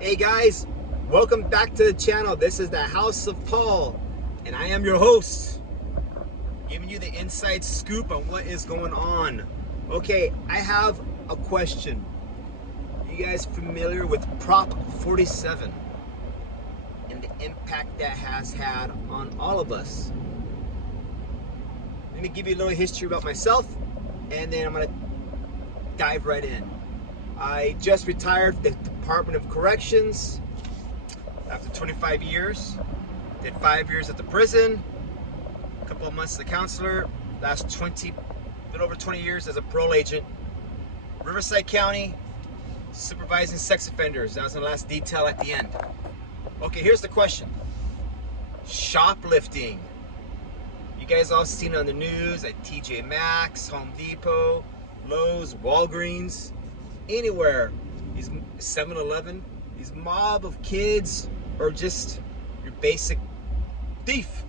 Hey guys, welcome back to the channel. This is the House of Paul, and I am your host, giving you the inside scoop on what is going on. Okay, I have a question. You guys familiar with Prop 47 and the impact that has had on all of us? Let me give you a little history about myself, and then I'm gonna dive right in. I just retired from the Department of Corrections after 25 years. Did 5 years at the prison, a couple of months as a counselor, last a little over 20 years as a parole agent. Riverside County, supervising sex offenders. That was the last detail at the end. Okay, here's the question. Shoplifting. You guys all seen it on the news at TJ Maxx, Home Depot, Lowe's, Walgreens, anywhere. These 7-Eleven, these mob of kids or just your basic thief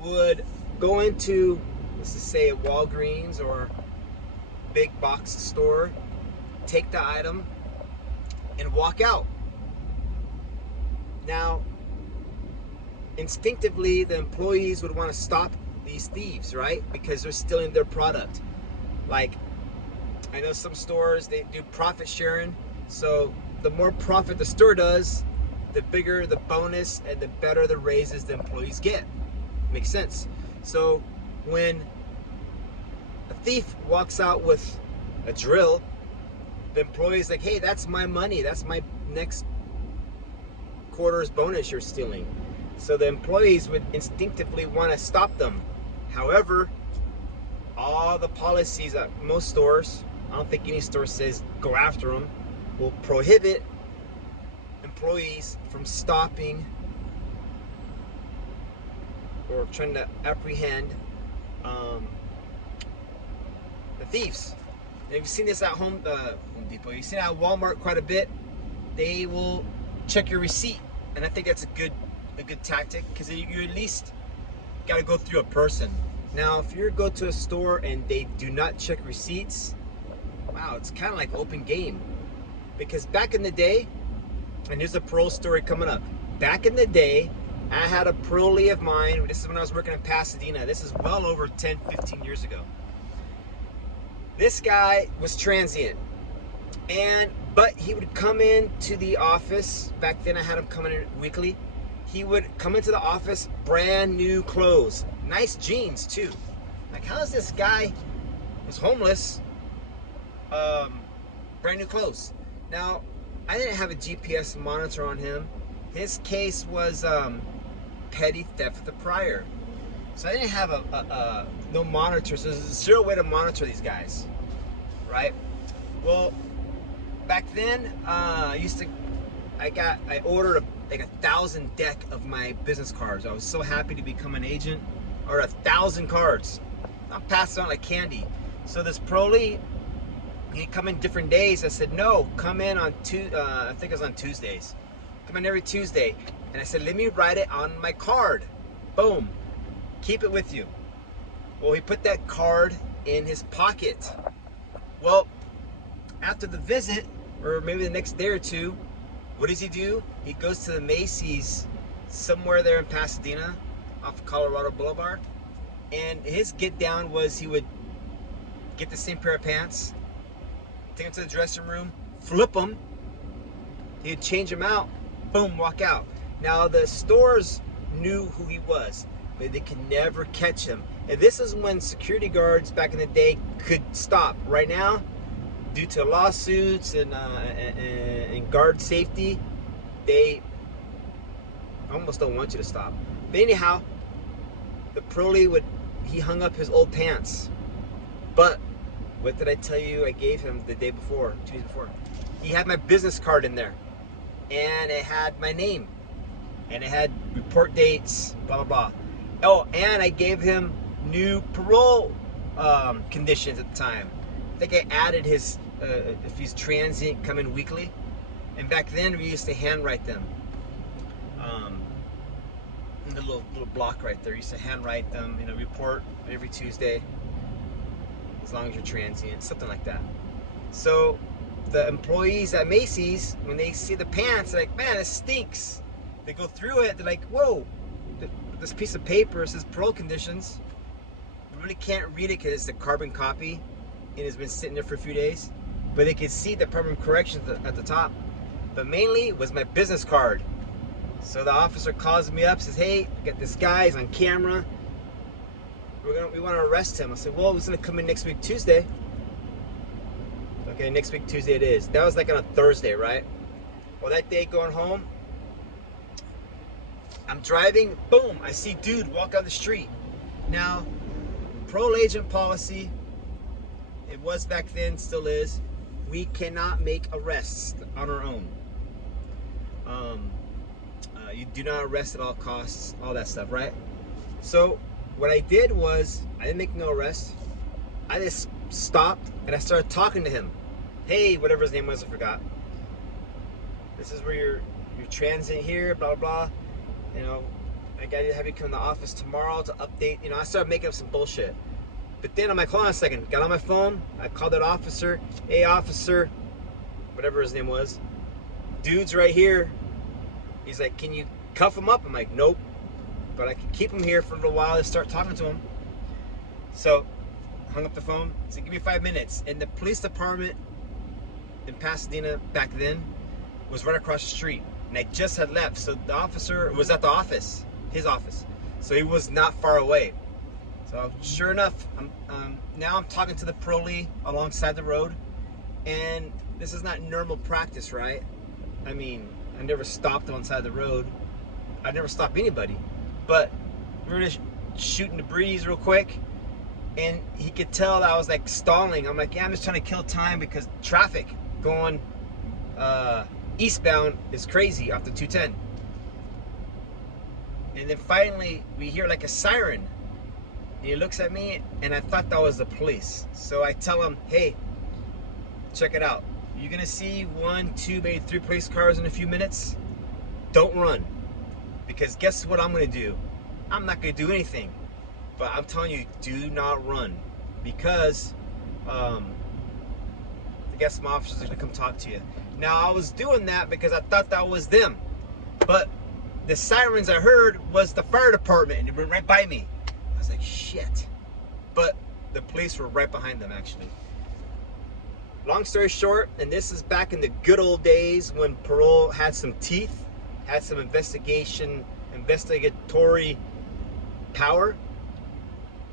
would go into, let's just say, a Walgreens or big box store, take the item, and walk out. Now, instinctively, the employees would want to stop these thieves, right? Because they're stealing their product. Like, I know some stores, they do profit sharing. So the more profit the store does, the bigger the bonus and the better the raises the employees get. Makes sense. So when a thief walks out with a drill, the employee's like, hey, that's my money. That's my next quarter's bonus you're stealing. So the employees would instinctively want to stop them. However, all the policies at most stores, I don't think any store says go after them, will prohibit employees from stopping or trying to apprehend the thieves. And you've seen this at Home Depot. You've seen it at Walmart quite a bit. They will check your receipt, and I think that's a good tactic, because you at least got to go through a person. Now, if you go to a store and they do not check receipts, wow, it's kind of like open game. Because back in the day, and here's a parole story coming up. Back in the day, I had a parolee of mine. This is when I was working in Pasadena. This is well over 10, 15 years ago. This guy was transient. But he would come into the office. Back then I had him coming in weekly. He would come into the office, brand new clothes. Nice jeans too. Like, how is this guy who's homeless, brand new clothes? Now, I didn't have a GPS monitor on him. His case was petty theft of the prior. So I didn't have no monitor. So there's zero way to monitor these guys, right? Well, back then, I ordered like 1,000 deck of my business cards. I was so happy to become an agent. Or 1,000 cards. I'm passing out like candy. So this parolee, he'd come in different days. I said, no, come in on I think it was on Tuesdays. Come in every Tuesday. And I said, let me write it on my card. Boom. Keep it with you. Well, he put that card in his pocket. Well, after the visit, or maybe the next day or two, what does he do? He goes to the Macy's somewhere there in Pasadena, off of Colorado Boulevard, and his get down was he would get the same pair of pants, take them to the dressing room, flip them, he'd change them out, boom, walk out. Now the stores knew who he was, but they could never catch him. And this is when security guards back in the day could stop. Right now, due to lawsuits and guard safety, they almost don't want you to stop. But anyhow, the parolee he hung up his old pants. But what did I tell you I gave him the day before, 2 days before? He had my business card in there. And it had my name. And it had report dates, blah, blah, blah. Oh, and I gave him new parole conditions at the time. I think I added his, if he's transient, come in weekly. And back then, we used to handwrite them. In the little block right there, we used to handwrite them, report every Tuesday, as long as you're transient, something like that. So the employees at Macy's, when they see the pants, they're like, man, it stinks. They go through it, they're like, whoa, this piece of paper says parole conditions. We really can't read it because it's a carbon copy and it's been sitting there for a few days. But they can see the Department of Corrections at the top. But mainly it was my business card. So the officer calls me up, says, hey, I got this guy, he's on camera. We want to arrest him. I said, well, he's going to come in next week Tuesday. Okay, next week Tuesday it is. That was like on a Thursday, right? Well, that day going home, I'm driving, boom, I see dude walk down the street. Now, parole agent policy, it was back then, still is, we cannot make arrests on our own. You do not arrest at all costs, all that stuff, right? So what I did was, I didn't make no arrest. I just stopped and I started talking to him. Hey, whatever his name was, I forgot. This is where you're transient here, blah, blah, blah. You know, I got to have you come to the office tomorrow to update. You know, I started making up some bullshit. But then I'm like, hold on a second. Got on my phone. I called that officer. Hey, officer, whatever his name was. Dude's right here. He's like, can you cuff him up? I'm like, nope. But I can keep him here for a little while and start talking to him. So, hung up the phone. Said, give me 5 minutes. And the police department in Pasadena back then was right across the street. And I just had left. So the officer was at the office, his office. So he was not far away. So sure enough, now I'm talking to the parolee alongside the road. And this is not normal practice, right? I mean, I never stopped on the side of the road. I never stopped anybody. But we were just shooting the breeze real quick. And he could tell that I was like stalling. I'm like, yeah, I'm just trying to kill time because traffic going eastbound is crazy off the 210. And then finally we hear like a siren. And he looks at me and I thought that was the police. So I tell him, hey, check it out. You're gonna see 1, 2, maybe 3 police cars in a few minutes. Don't run. Because guess what I'm gonna do? I'm not gonna do anything. But I'm telling you, do not run. Because I guess some officers are gonna come talk to you. Now I was doing that because I thought that was them. But the sirens I heard was the fire department and it went right by me. I was like, shit. But the police were right behind them actually. Long story short, and this is back in the good old days when parole had some teeth, had some investigatory power.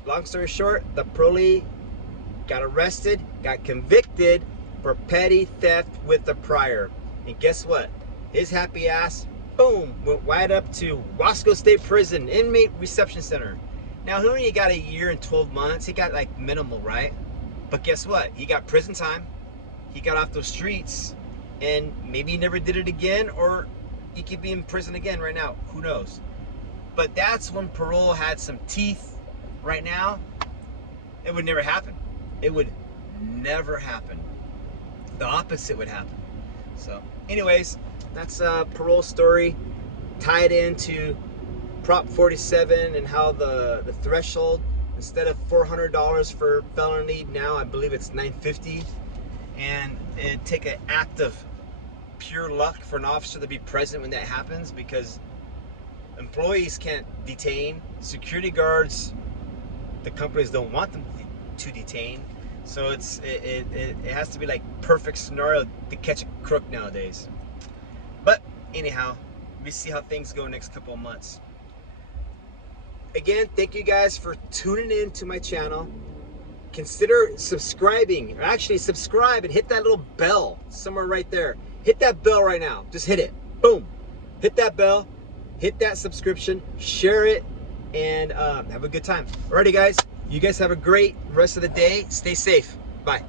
Long story short, the parolee got arrested, got convicted for petty theft with the prior. And guess what? His happy ass, boom, went right up to Wasco State Prison, Inmate Reception Center. Now, he only got a year and 12 months. He got like minimal, right? But guess what? He got prison time. He got off those streets and maybe he never did it again, or he could be in prison again right now. Who knows? But that's when parole had some teeth. Right now, it would never happen. It would never happen. The opposite would happen. So anyways, that's a parole story tied into Prop 47 and how the threshold, instead of $400 for felony, now I believe it's $950. And it'd take an act of pure luck for an officer to be present when that happens, because employees can't detain. Security guards, the companies don't want them to detain. So it has to be like perfect scenario to catch a crook nowadays. But anyhow, we see how things go next couple of months. Again, thank you guys for tuning in to my channel. Consider subscribing, or actually subscribe and hit that little bell somewhere right there. Hit that bell right now. Just hit it. Boom. Hit that bell. Hit that subscription. Share it. And have a good time. Alrighty, guys. You guys have a great rest of the day. Stay safe. Bye.